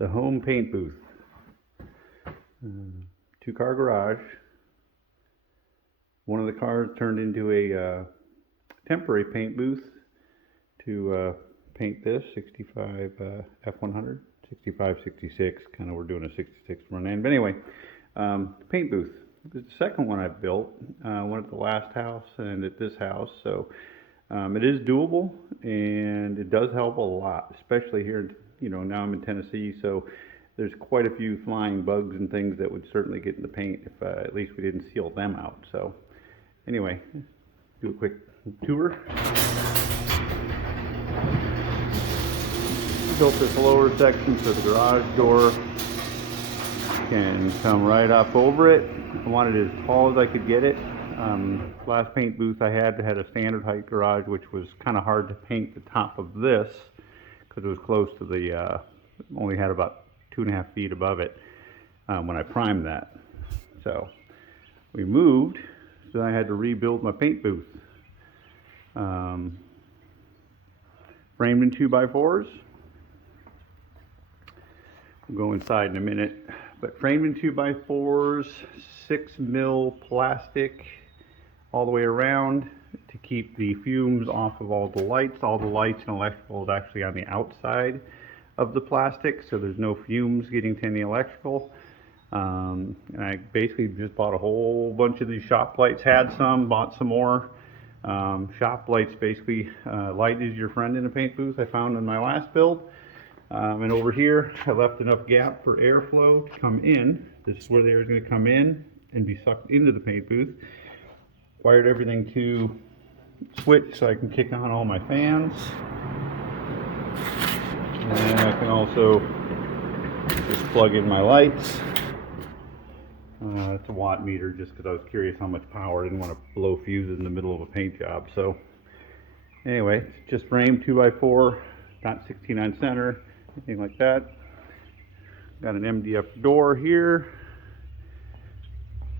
the home paint booth. Two-car garage. One of the cars turned into a temporary paint booth to paint this 65 F100, 65, 66. Kind of we're doing a 66 run in, but anyway, paint booth. This is the second one I've built. One at the last house and at this house, so it is doable and it does help a lot, especially here. Now I'm in Tennessee, so there's quite a few flying bugs and things that would certainly get in the paint if at least we didn't seal them out. So anyway, do a quick tour. Built this lower section so the garage door can come right up over it. I wanted it as tall as I could get it. Last paint booth I had a standard height garage, which was kind of hard to paint the top of this because it was close to the, only had about 2.5 feet above it when I primed that. So we moved, so I had to rebuild my paint booth. Framed in 2x4s. We'll go inside in a minute, but framed in 2x4s, 6mm plastic all the way around to keep the fumes off of all the lights. All the lights and electrical is actually on the outside of the plastic, so there's no fumes getting to any electrical. And I basically just bought a whole bunch of these shop lights, had some, bought some more. Shop lights basically, light is your friend in a paint booth, I found in my last build. And over here I left enough gap for airflow to come in. This is where the air is going to come in and be sucked into the paint booth. Wired everything to switch so I can kick on all my fans. And I can also just plug in my lights. It's a watt meter just because I was curious how much power. I didn't want to blow fuses in the middle of a paint job. So anyway, just framed 2x4, not 16 on center, anything like that. Got an MDF door here.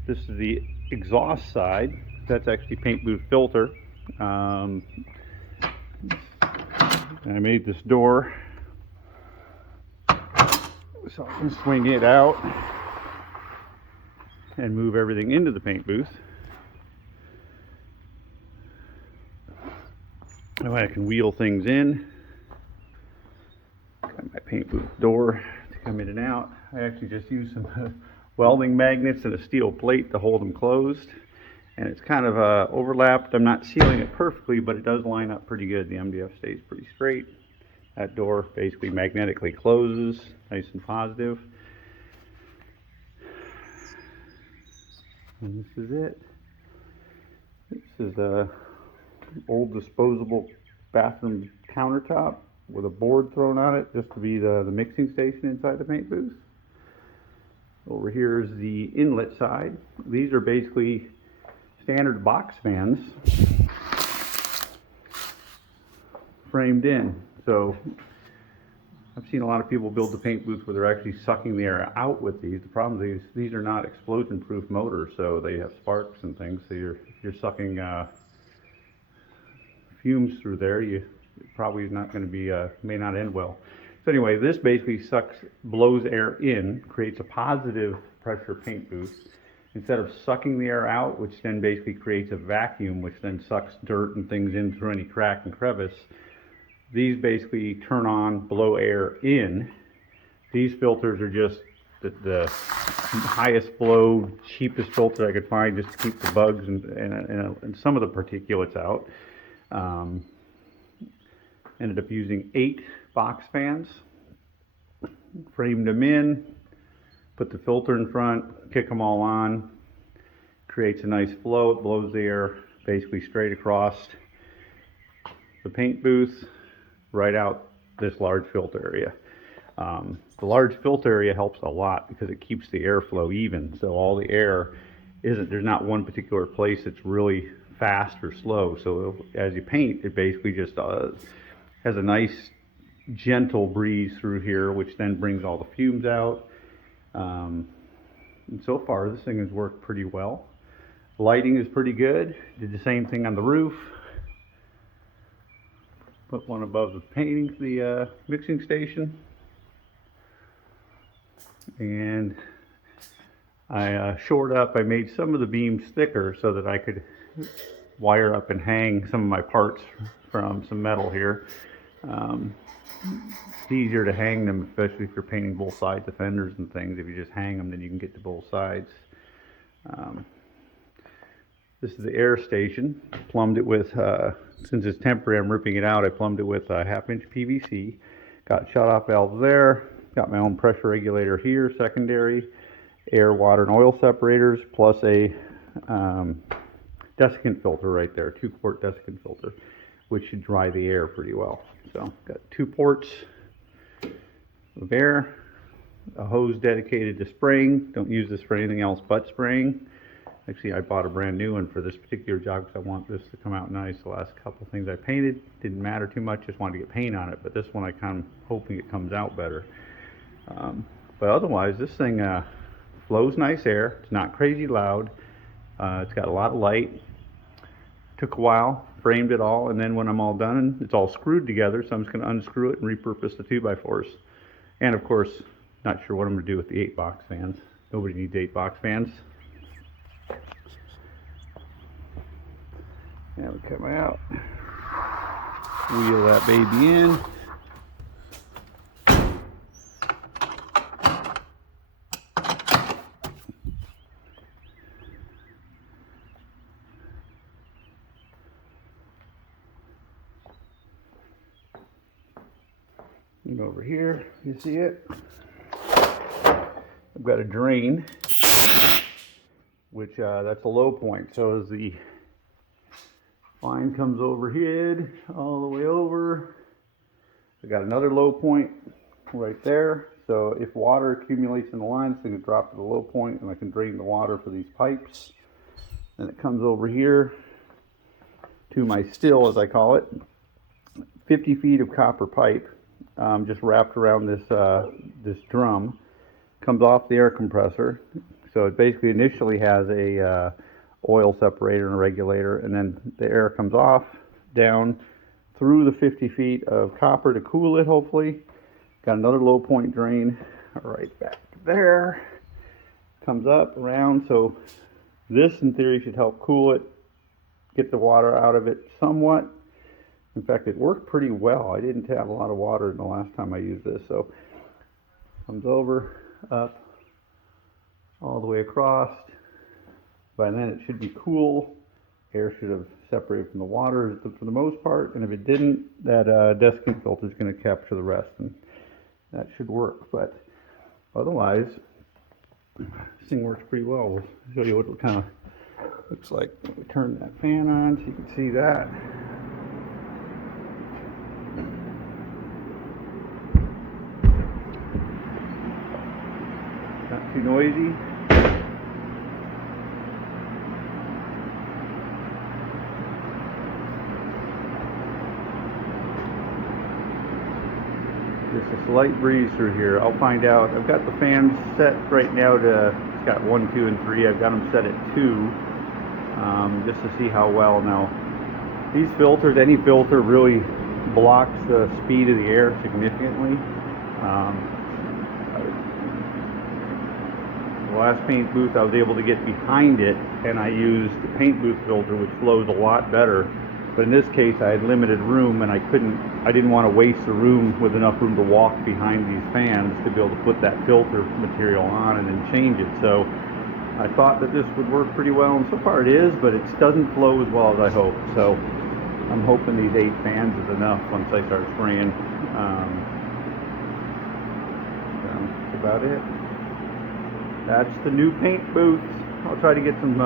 This is the exhaust side. That's actually paint booth filter. And I made this door so I can swing it out and move everything into the paint booth. That way I can wheel things in. Got my paint booth door to come in and out. I actually just used some welding magnets and a steel plate to hold them closed. And it's kind of overlapped. I'm not sealing it perfectly, but it does line up pretty good. The MDF stays pretty straight. That door basically magnetically closes, nice and positive. And this is it. This is a old disposable bathroom countertop with a board thrown on it just to be the mixing station inside the paint booth. Over here is the inlet side. These are basically standard box fans framed in. So I've seen a lot of people build the paint booth where they're actually sucking the air out with these. The problem is these are not explosion proof motors, so they have sparks and things. So you're sucking fumes through there. You probably is not going to be may not end well. So anyway, this basically blows air in, creates a positive pressure paint booth instead of sucking the air out, which then basically creates a vacuum, which then sucks dirt and things in through any crack and crevice. These basically turn on, blow air in. These filters are just the highest flow, cheapest filter I could find just to keep the bugs and some of the particulates out. Ended up using 8 box fans, framed them in, put the filter in front, kick them all on, creates a nice flow. It blows the air basically straight across the paint booth, right out this large filter area. The large filter area helps a lot because it keeps the airflow even. So all the air there's not one particular place that's really fast or slow. So as you paint, it basically just has a nice gentle breeze through here, which then brings all the fumes out. And so far this thing has worked pretty well. Lighting is pretty good. Did the same thing on the roof. Put one above the mixing station. and I shored up. I made some of the beams thicker so that I could wire up and hang some of my parts from some metal here. It's easier to hang them, especially if you're painting both sides of fenders and things. If you just hang them, then you can get to both sides. This is the air station. Plumbed it with, since it's temporary, I'm ripping it out. I plumbed it with a 1/2-inch PVC. Got shut-off valves there. Got my own pressure regulator here, secondary. Air, water, and oil separators, plus a desiccant filter right there, 2-quart desiccant filter, which should dry the air pretty well. So, got 2 ports of air, a hose dedicated to spraying. Don't use this for anything else but spraying. Actually, I bought a brand new one for this particular job because I want this to come out nice. The last couple things I painted didn't matter too much, just wanted to get paint on it, but this one I kind of hoping it comes out better. But otherwise, this thing flows nice air. It's not crazy loud. It's got a lot of light. Took a while, framed it all, and then when I'm all done, it's all screwed together, so I'm just going to unscrew it and repurpose the 2x4s. And of course, not sure what I'm going to do with the 8-box fans. Nobody needs 8-box fans. Now we come out, wheel that baby in. And over here, you see it? I've got a drain, which that's a low point. So as the line comes overhead, all the way over, I got another low point right there. So if water accumulates in the line, it's going to drop to the low point, and I can drain the water for these pipes. Then it comes over here to my still, as I call it, 50 feet of copper pipe. Just wrapped around this this drum, comes off the air compressor. So it basically initially has a oil separator and a regulator, and then the air comes off, down through the 50 feet of copper to cool it, hopefully. Got another low point drain right back there. Comes up, around, so this in theory should help cool it, get the water out of it somewhat. In fact, it worked pretty well. I didn't have a lot of water the last time I used this. So, comes over, up, all the way across. By then it should be cool. Air should have separated from the water for the most part. And if it didn't, that desiccant filter is going to capture the rest. And that should work. But otherwise, this thing works pretty well. We'll show you what it kind of looks like. We turn that fan on so you can see that. Not too noisy. Just a slight breeze through here. I'll find out. I've got the fans set right now to, it's got 1, 2, and 3. I've got them set at 2, just to see how well. Now, these filters, any filter really blocks the speed of the air significantly. The last paint booth I was able to get behind it, and I used the paint booth filter, which flows a lot better. But in this case, I had limited room, and I didn't want to waste the room with enough room to walk behind these fans to be able to put that filter material on and then change it. So I thought that this would work pretty well, and so far it is, but it doesn't flow as well as I hoped. So I'm hoping these 8 fans is enough once I start spraying. That's about it. That's the new paint booth. I'll try to get some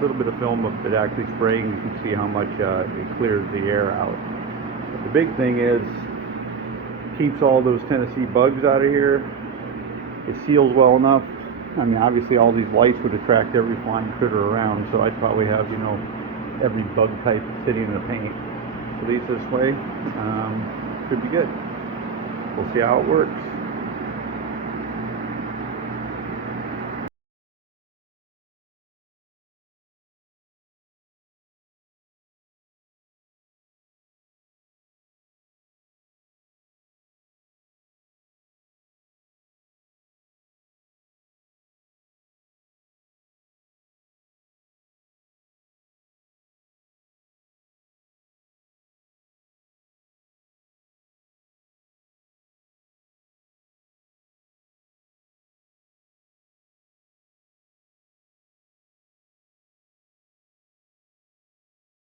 little bit of film of it actually spraying. You can see how much it clears the air out. But the big thing is, keeps all those Tennessee bugs out of here. It seals well enough. I mean, obviously all these lights would attract every flying critter around, so I'd probably have, you know, every bug type sitting in the paint. So these this way, should be good. We'll see how it works.